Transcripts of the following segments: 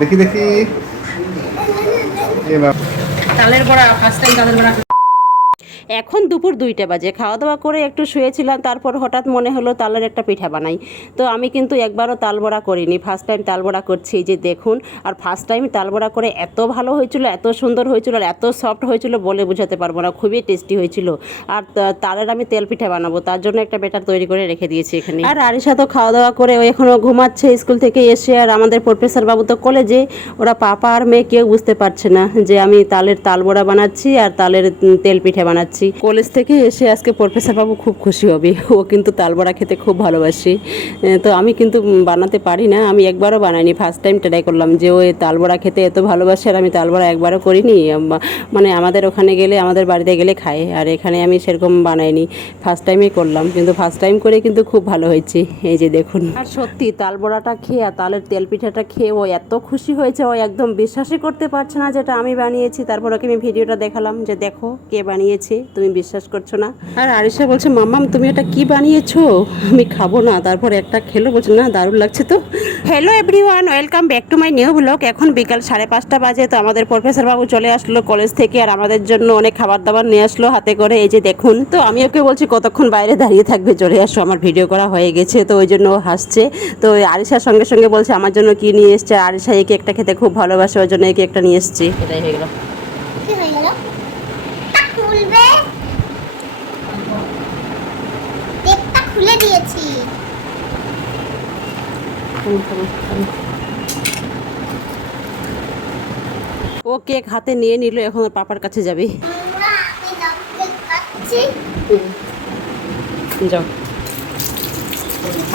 দেখি দেখি। তালের বড়া ফার্স্ট টাইম তালের বড়া। এখন দুপুর 2টা বাজে, খাওয়া দাওয়া করে একটু শুয়েছিলাম, তারপর হঠাৎ মনে হলো তালের একটা পিঠা বানাই। তো আমি কিন্তু একবারও তাল বড়া করিনি, ফার্স্ট টাইম তাল বড়া করছি, এই যে দেখুন। আর ফার্স্ট টাইম তাল বড়া করে এত ভালো হয়েছিল, এত সুন্দর হয়েছিল, আর এত সফট হয়েছিল বলে বোঝাতে পারবো না, খুবই টেস্টি হয়েছিল। আর তালের আমি তেল পিঠা বানাবো, তার জন্য একটা ব্যাটার তৈরি করে রেখে দিয়েছি এখানে। আর আরিশা তো খাওয়া দাওয়া করে ও এখনও ঘুমাচ্ছে স্কুল থেকে এসে, আর আমাদের প্রফেসর বাবু তো কলেজে। ওরা পাপা আর মেয়ে কেউ বুঝতে পারছে না যে আমি তালের তাল বড়া বানাচ্ছি আর তালের তেল পিঠা বানাচ্ছি। কলেজ থেকে এসে আজকে প্রফেসর বাবু খুব খুশি হবে, ও কিন্তু তাল বড়া খেতে খুব ভালোবাসে। তো আমি কিন্তু বানাতে পারি না, আমি একবারও বানাইনি, ফার্স্ট টাইম ট্রাই করলাম যে ও তাল বড়া খেতে এত ভালোবাসে, আর আমি তাল বড়া একবারও করিনি। মানে আমাদের ওখানে গেলে, আমাদের বাড়িতে গেলে খায়, আর এখানে আমি সেরকম বানাইনি, ফার্স্ট টাইমই করলাম, কিন্তু ফার্স্ট টাইম করে কিন্তু খুব ভালো হয়েছে, এই যে দেখুন। আর সত্যি তাল বড়াটা খেয়ে আর তালের তেল পিঠাটা খেয়ে ও এত খুশি হয়েছে, ও একদম বিশ্বাসই করতে পারছে না যেটা আমি বানিয়েছি। তারপর ওকে আমি ভিডিওটা দেখালাম যে দেখো কে বানিয়েছে, তুমি বিশ্বাস করছো না। আর আরিশা বলছে মাম্মাম তুমি এটা কি বানিয়েছো, আমি খাবো না। তারপর একটা খেলো, বলছে না দারুণ লাগছে তো। Hello everyone, welcome back to my new blog. এখন বিকাল 5:30 বাজে। তো আমাদের প্রফেসর বাবু চলে আসলো কলেজ থেকে, আর আমাদের জন্য অনেক খাবার দাবার নিয়ে আসলো হাতে করে, এই যে দেখুন। তো আমি ওকে বলছি কতক্ষণ বাইরে দাঁড়িয়ে থাকবে, চলে আসো, আমার ভিডিও করা হয়ে গেছে। তো ওই জন্য ও হাসছে। তো আরিশার সঙ্গে সঙ্গে বলছে আমার জন্য কি নিয়ে এসছে, আরিশা এই কেকটা খেতে খুব ভালোবাসে, ওই জন্য এই কেকটা নিয়ে এসছি। এটাই হয়ে গেল। কি হয়ে গেল? তা খুলবে? টেপটা খুলে দিয়েছি। ও কেক হাতে নিয়ে নিল, এখন ওর পাপার কাছে যাবে। আমি কেক খাচ্ছি। যাও।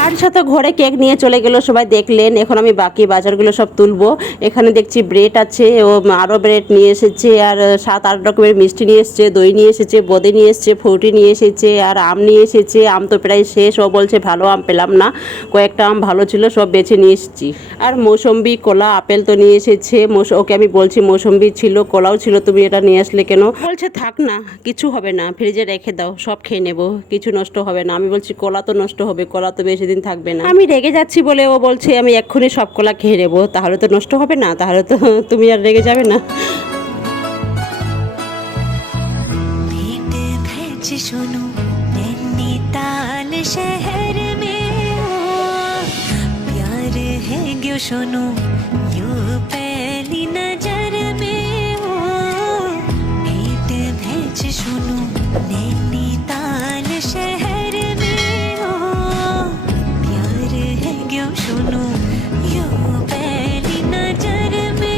আর সাথে ঘরে কেক নিয়ে চলে গেল, সবাই দেখলেন। এখন আমি বাকি বাজারগুলো সব তুলবো। এখানে দেখছি ব্রেড আছে, ও আরও ব্রেড নিয়ে এসেছে, আর 7-8 রকমের মিষ্টি নিয়ে এসেছে, দই নিয়ে এসেছে, বোঁদে নিয়ে এসেছে, ফ্রুটি নিয়ে এসেছে, আর আম নিয়ে এসেছে। আম তো প্রায় শেষ, ও বলছে ভালো আম পেলাম না, কয়েকটা আম ভালো ছিল, সব বেছে নিয়ে এসেছি। আর মৌসম্বি, কলা, আপেল তো নিয়ে এসেছে। ওকে আমি বলছি মৌসম্বি ছিল, কলাও ছিল, তুমি এটা নিয়ে আসলে কেন? বলছে থাক না, কিছু হবে না, ফ্রিজে রেখে দাও, সব খেয়ে নেবো, কিছু নষ্ট হবে না। আমি বলছি কলা তো নষ্ট হবে, কলা তো বেশি দিন থাকবে না। আমি রেগে যাচ্ছি বলে ও বলছে আমি এক্ষুনি সব কলা খেয়ে নেবো, তাহলে তো নষ্ট হবে না, তাহলে তো তুমি আর রেগে যাবে না। सुनो नैनीताल शहर में ओ प्यार है क्यों सुनो यूं पहली नजर में ओ भेंट भेज सुनो नैनीताल शहर में ओ प्यार है क्यों सुनो यूं पहली नजर में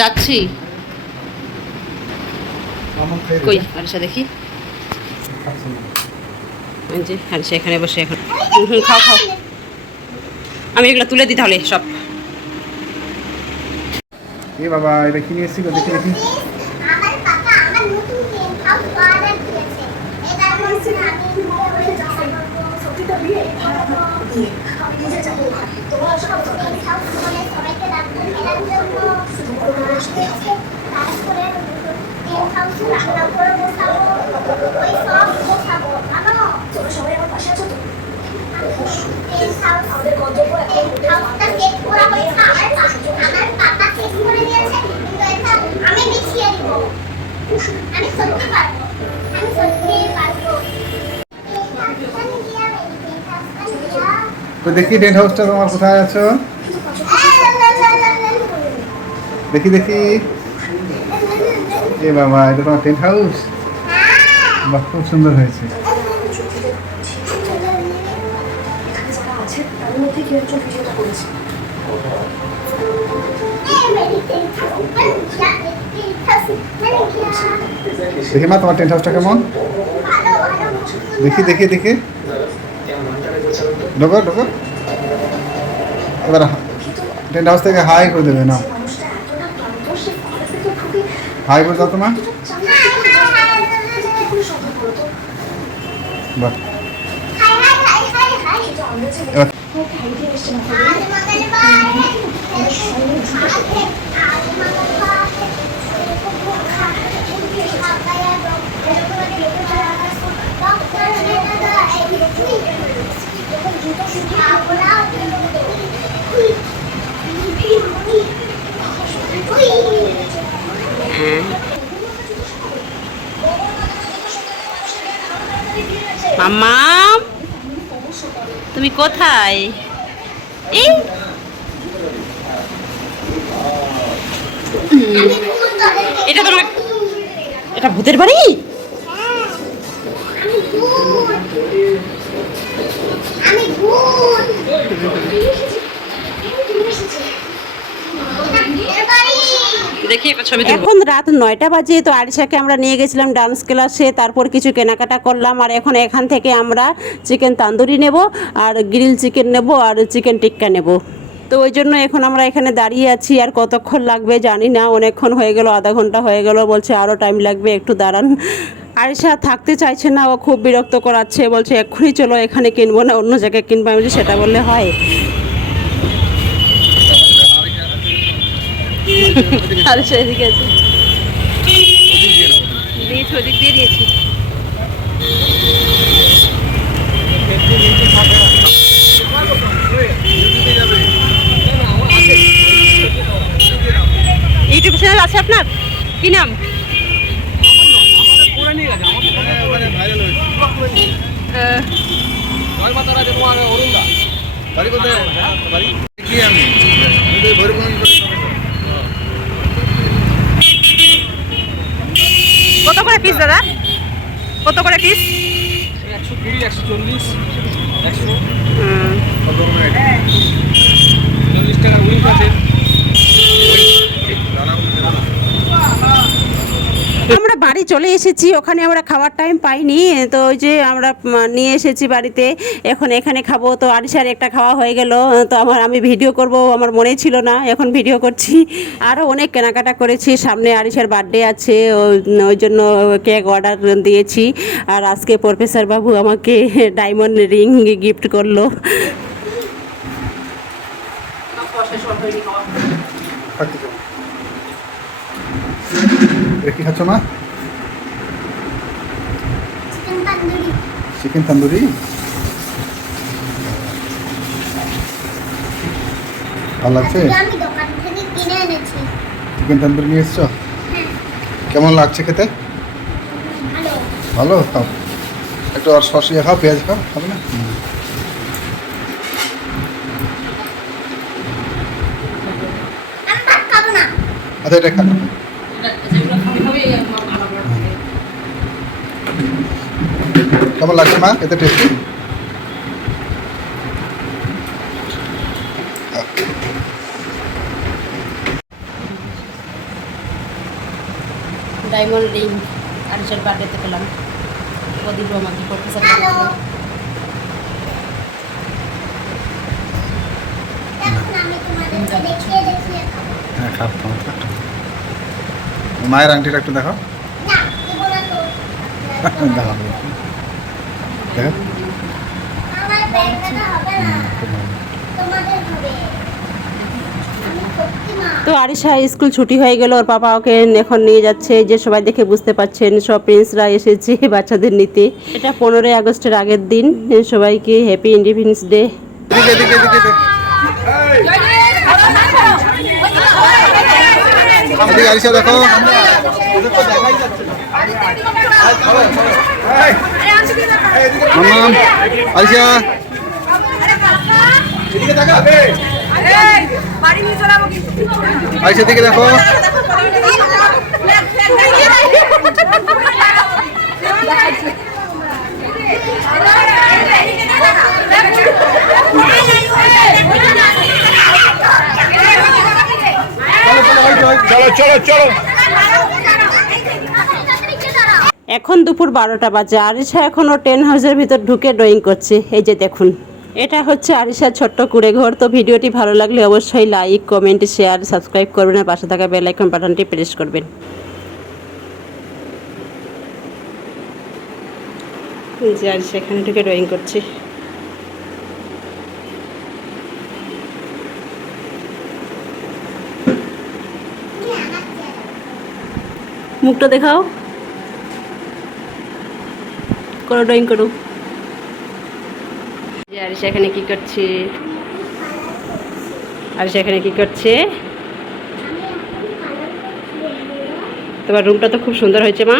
যাচ্ছি কই আরিশা দেখি, যে আরিশা এখানে বসে এখন। খাও খাও, আমি এগুলো তুলে দিই তাহলে সব। এ বাবা এটা কি নিয়ে এসেছিল, দেখি দেখি। আমার পাপা আমার নতুন পেন হাউস অর্ডার দিয়েছে। এটা বলছি না আমি সত্যিটা দিয়ে আমি নিজে যাব। তোমার সব পেন হাউস বলে সবাইকে ডাকবো খেলার জন্য। তারপরে পেন হাউস রান্না করে বসাবো, ওই সব বসাবো জানো। তোমরা সবাই আমার পাশে আছো তো? পেন হাউস আমাদের গন্তব্য হাউসটা সেট করা হয়েছে, আমার পাপা সেট করে দিয়েছে, কিন্তু এটা আমি বিছিয়ে দিব। আমি সত্যি পারবো, আমি সত্যি পারবো। তো দেখি টেন্ট হাউসটা তোমার কোথায় আছো, দেখি দেখি। এ বাবা এটা তোমার টেন্ট হাউস, বাহ খুব সুন্দর হয়েছে। দেখি মা তোমার টেন্ট হাউসটা কেমন? দেখি দেখি দেখি, ঢোকো ঢোকো। এবার টেন্ট হাউস থেকে হাই করে দেবে না, হাই করে দাও তোমার। বাহ, এবার মাম্মা তুমি কোথায়? এই এটা তোমার, এটা ভূতের বাড়ি? আমি ভূত। দেখি একটা ছবি। এখন রাত 9টা বাজে। তো আরিশাকে আমরা নিয়ে গেছিলাম ডান্স ক্লাসে, তারপর কিছু কেনাকাটা করলাম। আর এখন এখান থেকে আমরা চিকেন তান্দুরি নেব, আর গ্রিল চিকেন নেব, আর চিকেন টিক্কা নেব। তো ওই জন্য এখন আমরা এখানে দাঁড়িয়ে আছি। আর কতক্ষণ লাগবে জানি না, অনেকক্ষণ হয়ে গেল, আধা ঘন্টা হয়ে গেল। বলছে আরও টাইম লাগবে, একটু দাঁড়ান। আরিশা থাকতে চাইছে না, ও খুব বিরক্ত করাচ্ছে, বলছে এক্ষুনি চলো, এখানে কিনবো না, অন্য জায়গায় কিনবো। আমি বলছি সেটা বললে হয়? আরিশা এদিকে আছে, দিয়েছি ওদিক দিয়ে দিয়েছি। ইউটিউব চ্যানেল আছে আপনার? কি নাম? কত করে পিস দাদা? কত করে পিস? 120, 140, 100, 40 টাকার উইংস আছে। আমরা বাড়ি চলে এসেছি, ওখানে আমরা খাওয়ার টাইম পাইনি। তো ওই যে আমরা নিয়ে এসেছি বাড়িতে, এখন এখানে খাবো। তো আরিশার একটা খাওয়া হয়ে গেল। তো আমি ভিডিও করব আমার মনেই ছিল না, এখন ভিডিও করছি। আরও অনেক কেনাকাটা করেছি, সামনে আরিশার বার্থডে আছে, ওই জন্য কেক অর্ডার দিয়েছি। আর আজকে প্রফেসর বাবু আমাকে ডায়মন্ড রিং গিফট করলো। কি খাচ্ছ মা? চিকেন তন্দুরি। ভালো লাগছে? আমি দোকান থেকে কিনে এনেছি। চিকেন তন্দুরি নিয়ে এসছো? কেমন লাগছে খেতে? ভালো। ভালো। খাও একটু, আর সস দিয়ে খাও, পেঁয়াজ খাও, খাবে না? আমি ভাত খাবো না। আচ্ছা এটা খাও। কেমন লাগছে মা খেতে? টেস্টি? ডায়মন্ড রিং আরিশার বার্থডেতে পেলাম, ও দিব আমাকে প্রফেসর। হ্যালো। এখন আমি তোমাদেরকে দেখিয়ে দেখিয়ে খাবো। হ্যাঁ খাও, মায়ের আংটিটা একটু দেখো। না, দেবো না তো। দেখাবো, দেখো। আমার ব্যাগটা হবে না। তোমাদের হবে। আমি শক্তিমান। তো আরিশা স্কুল ছুটি হয়ে গেল, ওর পাপা ওকে এখন নিয়ে যাচ্ছে। যে সবাই দেখে বুঝতে পারছেন সব প্রিন্সরা এসেছে বাচ্চাদের নিতে। এটা 15ই আগস্টের আগের দিন। সবাইকে হ্যাপি ইন্ডিপেন্ডেন্স ডে। এদিকে এদিকে এদিকে এদিকে আরিশা দেখো। মাম্মাম, আরিশা আরিশা দিকে দেখো। এখন দুপুর 12টা বাজে। আরিশা এখনও টেন হাউসের ভিতর ঢুকে ড্রয়িং করছে। এই যে দেখুন, এটা হচ্ছে আরিশার ছোট্ট কুড়ে ঘর। তো ভিডিওটি ভালো লাগলে অবশ্যই লাইক, কমেন্ট, শেয়ার, সাবস্ক্রাইব করবেন আর পাশে থাকা বেল আইকন বাটনটি প্রেস করবেন। এই যে আরিশা এখানে ঢুকে ড্রয়িং করছে। মুখটা দেখাও, করো ড্রয়িং করো। যে আরিশা এখানে কি করছে? আরিশা এখানে কি করছে? তোমার রুমটা তো খুব সুন্দর হয়েছে মা।